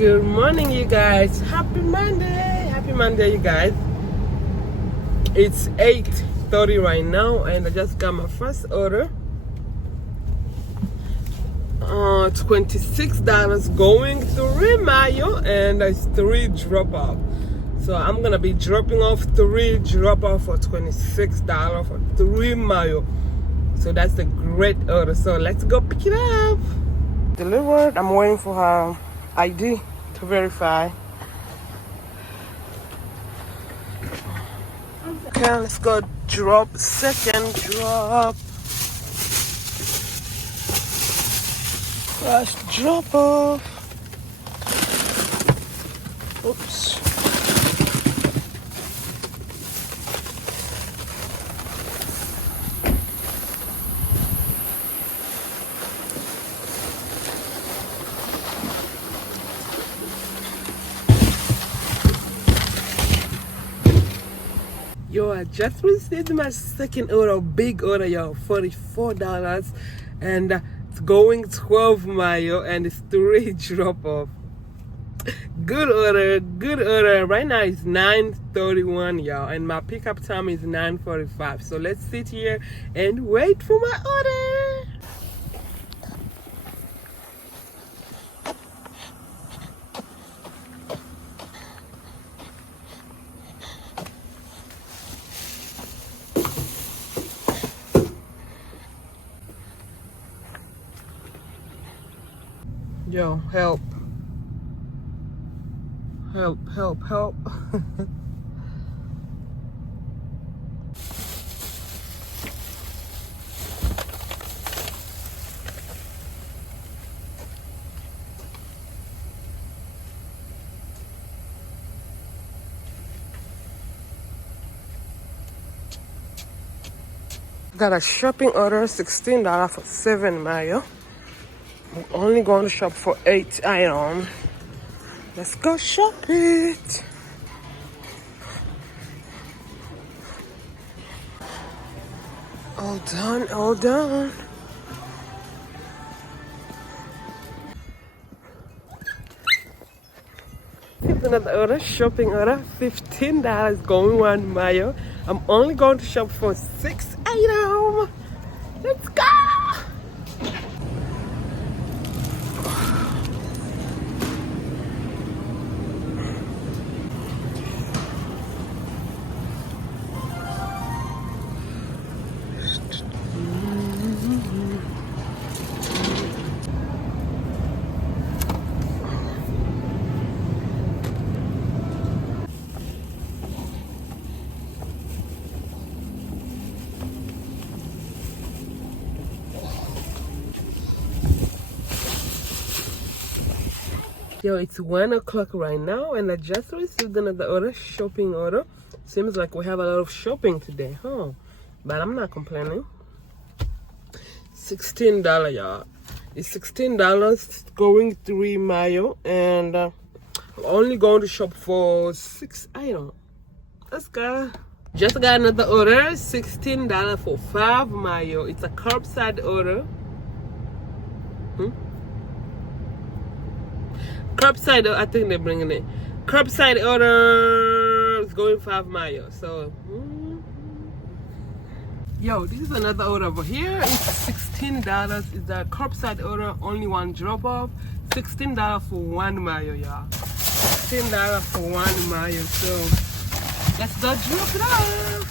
Good morning, you guys. Happy Monday, you guys. It's 8:30 right now, and I just got my first order. $26 going to Mayo, and it's 3 drop off. So I'm gonna be dropping off 3 drop off for $26 for 3 Mayo. So that's a great order. So let's go pick it up. Delivered. I'm waiting for her ID to verify. Okay, let's go drop. Second drop. First drop off. Oops. Yo, I just received my second order, big order, yo, $44, and it's going 12 Mayo, and it's 3 drop off. Good order. Right now it's 9:31, y'all, and my pickup time is 9:45. So let's sit here and wait for my order. Yo, help. Got a shopping order, $16 for 7 Mayo. I'm only going to shop for 8 items. Let's go shop it. All done. Here's another order, shopping order, $15 going 1 Mayo. I'm only going to shop for 6 items. Let's go. Yo, it's 1 o'clock right now, and I just received another order, shopping order. Seems like we have a lot of shopping today, huh? But I'm not complaining. $16, y'all. It's $16 going 3 Mayo, and I'm only going to shop for 6 items. Let's go. Just got another order, $16 for 5 Mayo. It's a curbside order. Curbside, I think they're bringing it. Curbside order is going 5 Mayo. So, yo, this is another order over here. It's $16. It's a curbside order, only 1 drop off. $16 for 1 Mayo, y'all. $16 for 1 Mayo. So, let's go drop it off.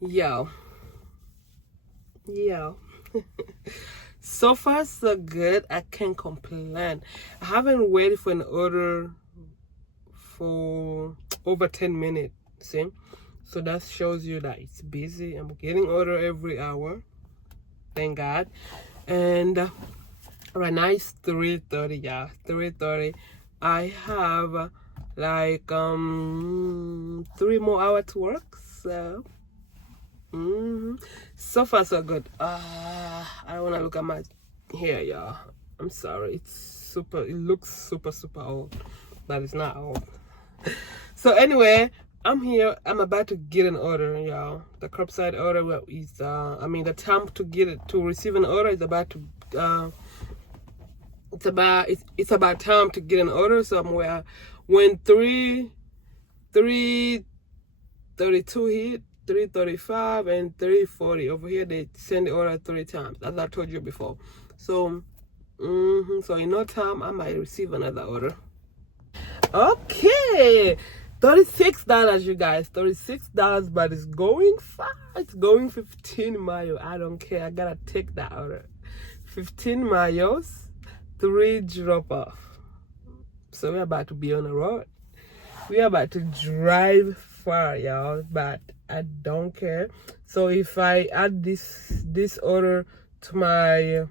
Yo. So far so good. I can't complain. I haven't waited for an order for over 10 minutes. See, So that shows you that it's busy. I'm getting order every hour, thank God. And right now it's 3:30. Yeah, 3:30. I have like 3 more hours to work. So so far so good. I don't want to look at my hair, y'all. I'm sorry. It looks super old, but it's not old. So anyway, I'm here. I'm about to get an order, y'all. The curbside order is the time to receive an order is about to it's about time to get an order somewhere. When 3:32 hit, 3:35 and 3:40 over here, they send the order 3 times, as I told you before. So so in no time I might receive another order. Okay, $36, you guys. $36, but it's going fast. It's going 15 miles. I don't care. I gotta take that order. 15 miles, 3 drop off. So we're about to be on the road. We're about to drive far, y'all, but I don't care. So if I add this order to my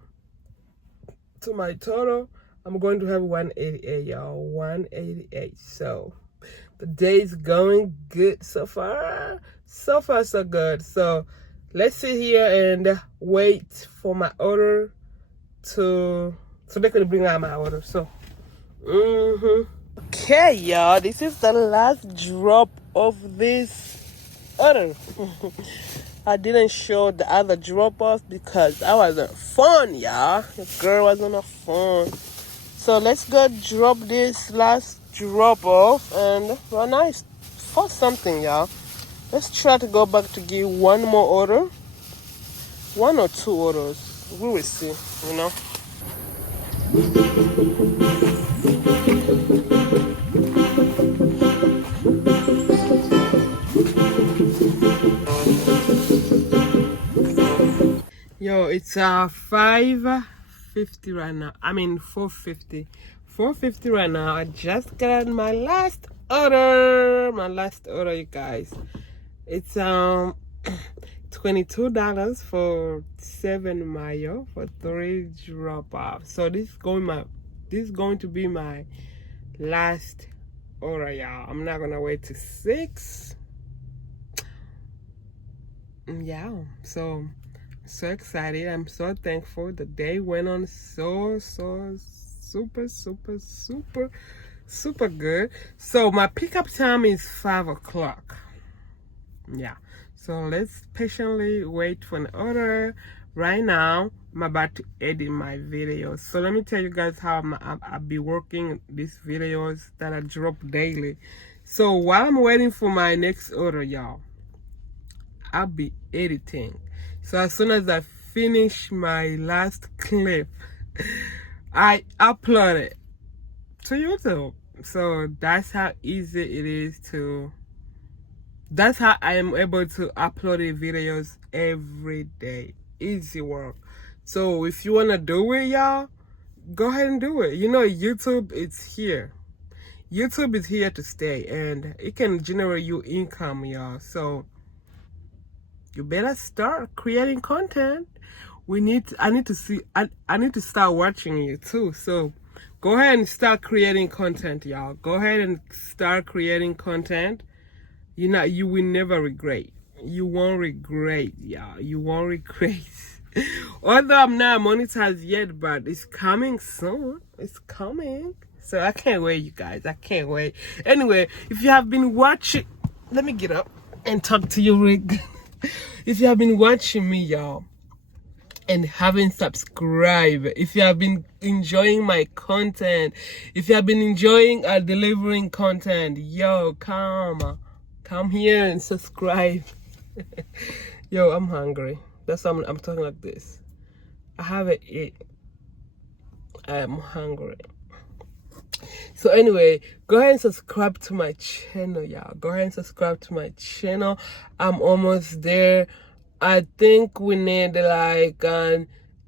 total, I'm going to have 188, y'all. 188. So the day is going good so far. So far so good. So let's sit here and wait for my order so they can bring out my order. So okay, y'all, this is the last drop of this order. I didn't show the other drop off because I was on phone, y'all. The girl was on the phone. So let's go drop this last drop off, and well, nice for something, y'all. Let's try to go back to give one more order, 1 or 2 orders. We will see, you know. Yo, it's 5:50 right now. I mean 4:50. 4:50 right now. I just got my last order. My last order, you guys. It's $22 for 7 miles for 3 drop off. So this is going to be my last order, y'all. I'm not gonna wait to 6. Yeah, so excited. I'm so thankful. The day went on so super good. So my pickup time is 5 o'clock. Yeah, so let's patiently wait for an order. Right now I'm about to edit my videos. So let me tell you guys how I'll be working these videos that I drop daily. So while I'm waiting for my next order, y'all, I'll be editing. So as soon as I finish my last clip, I upload it to YouTube. So that's how easy it is that's how I am able to upload the videos every day. Easy work. So if you want to do it, y'all, go ahead and do it. You know, YouTube is here. YouTube is here to stay, and it can generate you income, y'all. So you better start creating content. I need to start watching you too. So go ahead and start creating content, y'all. Go ahead and start creating content. You will never regret. You won't regret, y'all. You won't regret. Although I'm not monetized yet, but it's coming soon. It's coming. So I can't wait, you guys. I can't wait. Anyway, if you have been watching, let me get up and talk to you, Rick. If you have been watching me, y'all, and haven't subscribed, if you have been enjoying my content, if you have been enjoying delivering content, yo, come here and subscribe. Yo, I'm hungry. That's why I'm talking like this. I haven't eaten. I am hungry. So anyway, go ahead and subscribe to my channel, y'all. Go ahead and subscribe to my channel. I'm almost there. I think we need like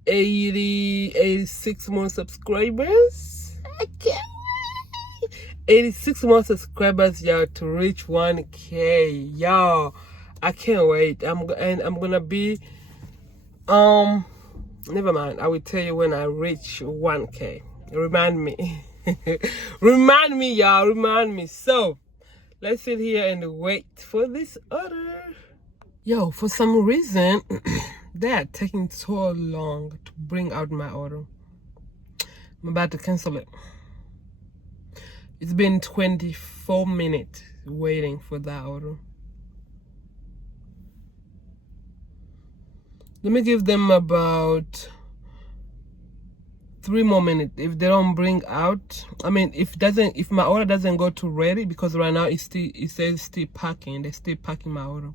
86 more subscribers. I can't wait. 86 more subscribers, y'all, to reach 1K. Y'all, I can't wait. I'm gonna be never mind. I will tell you when I reach 1K. Remind me. Remind me, y'all. Remind me. So let's sit here and wait for this order. Yo, for some reason they are taking so long to bring out my order. I'm about to cancel it. It's been 24 minutes waiting for that order. Let me give them about 3 more minutes. If they don't bring out, I mean, if my order doesn't go to ready, because right now it says still packing. They're still packing my order.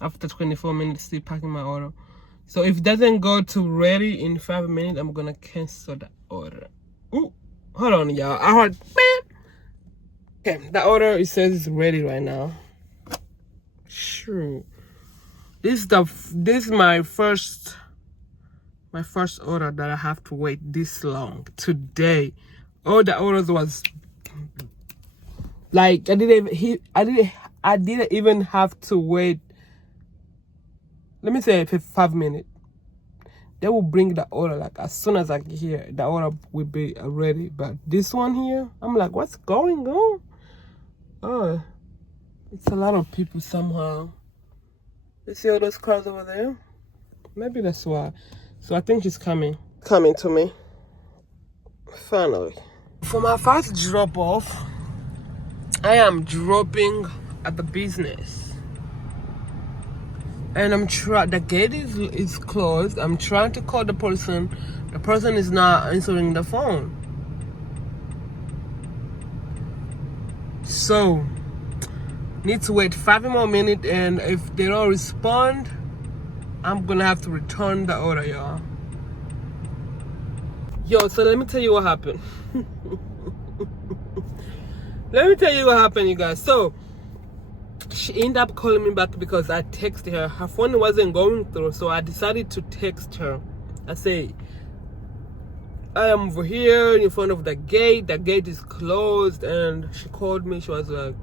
After 24 minutes, still packing my order. So if it doesn't go to ready in 5 minutes, I'm gonna cancel the order. Ooh, hold on, y'all. I heard. Okay, the order, it says it's ready right now. Sure. This is my first order that I have to wait this long today. All the orders was like I didn't even have to wait. Let me say 5 minutes. They will bring the order like as soon as I get here. The order will be ready. But this one here, I'm like, what's going on? Oh, it's a lot of people somehow. You see all those cars over there? Maybe that's why. So I think he's coming to me. Finally. For my first drop off, I am dropping at the business. And the gate is closed. I'm trying to call the person. The person is not answering the phone. So, need to wait 5 more minutes, and if they don't respond, I'm gonna have to return the order, y'all. Yo, so let me tell you what happened. Let me tell you what happened, you guys. So, she ended up calling me back because I texted her. Her phone wasn't going through, so I decided to text her. I say, I am over here in front of the gate. The gate is closed. And she called me. She was like,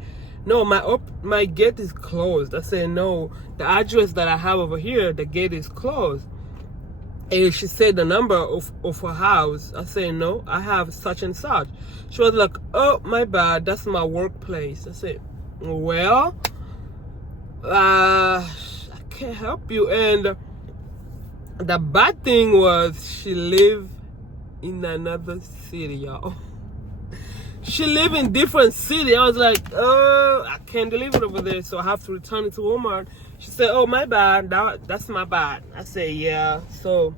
no, my gate is closed. I said, no, the address that I have over here, the gate is closed. And she said the number of her house. I said, no, I have such and such. She was like, oh, my bad, that's my workplace. I said, well, I can't help you. And the bad thing was she lived in another city, y'all. She live in different city. I was like, oh, I can't deliver it over there, so I have to return it to Walmart. She said, oh, my bad, that's my bad. I said, yeah. So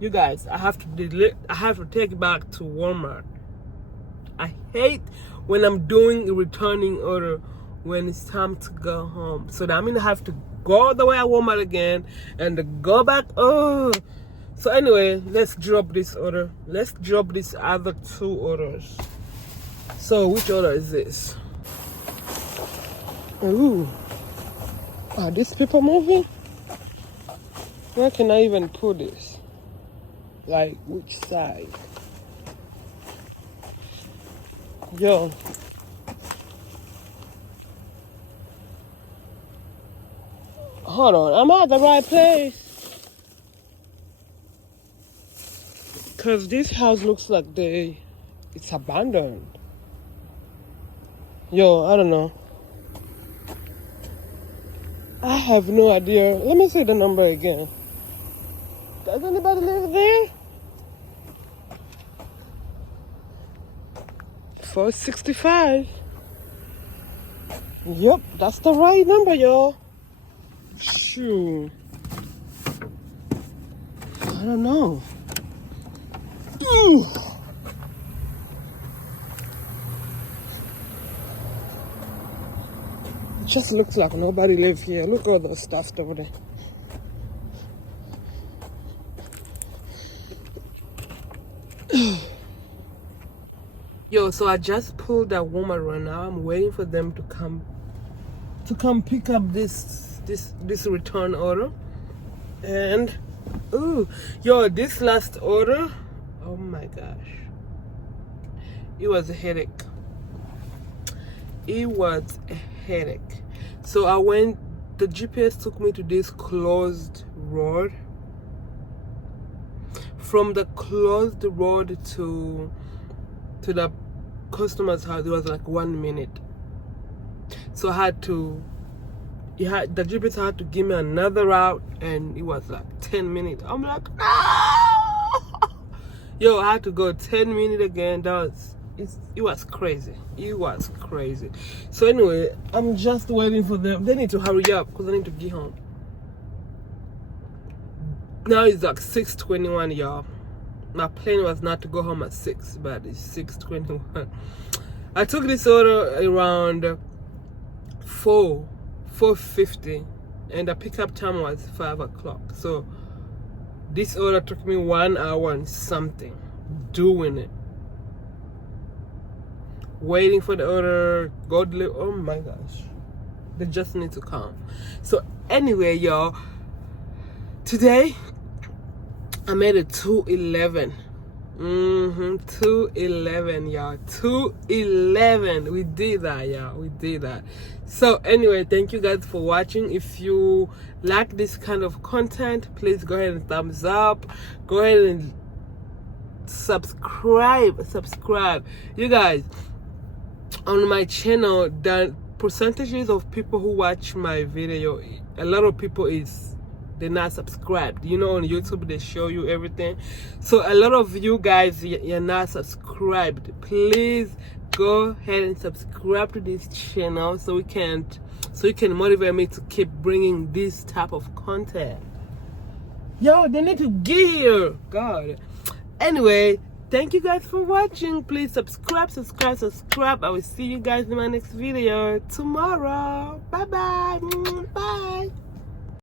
you guys, I have to take it back to Walmart. I hate when I'm doing a returning order when it's time to go home. So I'm gonna have to go all the way at Walmart again and go back. Oh, so anyway, let's drop this order. Let's drop these other 2 orders. So which order is this? Ooh, are these people moving? Where can I even put this? Like which side? Yo. Hold on, I'm at the right place. Cause this house looks like it's abandoned. Yo, I don't know. I have no idea. Let me see the number again. Does anybody live there? 465. Yep, that's the right number, y'all. Shoot. I don't know. Ooh. It just looks like nobody lives here. Look at all those stuff over there. Yo, so I just pulled at Walmart right now. I'm waiting for them to come pick up this return order. And ooh, yo, this last order, oh my gosh, it was a headache. it was a headache. So the GPS took me to this closed road. From the closed road to the customer's house, it was like 1 minute. So the GPS had to give me another route, and it was like 10 minutes. I'm like, no! Yo, I had to go 10 minutes again. It was crazy. It was crazy. So anyway, I'm just waiting for them. They need to hurry up because I need to get home. Now it's like 6:21, y'all. My plan was not to go home at 6, but it's 6:21. I took this order around 4:50, and the pickup time was 5 o'clock. So this order took me 1 hour and something doing it. Waiting for the order, oh my gosh. They just need to come. So anyway, y'all, today I made a 211. 211, y'all. 211. We did that, y'all. We did that. So anyway, thank you guys for watching. If you like this kind of content, please go ahead and thumbs up. Go ahead and subscribe. You guys, on my channel, the percentages of people who watch my video, a lot of people they're not subscribed. You know, on YouTube they show you everything. So a lot of you guys, you're not subscribed. Please go ahead and subscribe to this channel so you can motivate me to keep bringing this type of content. Yo, they need to get here. God. Anyway, thank you guys for watching. Please subscribe. I will see you guys in my next video tomorrow. Bye.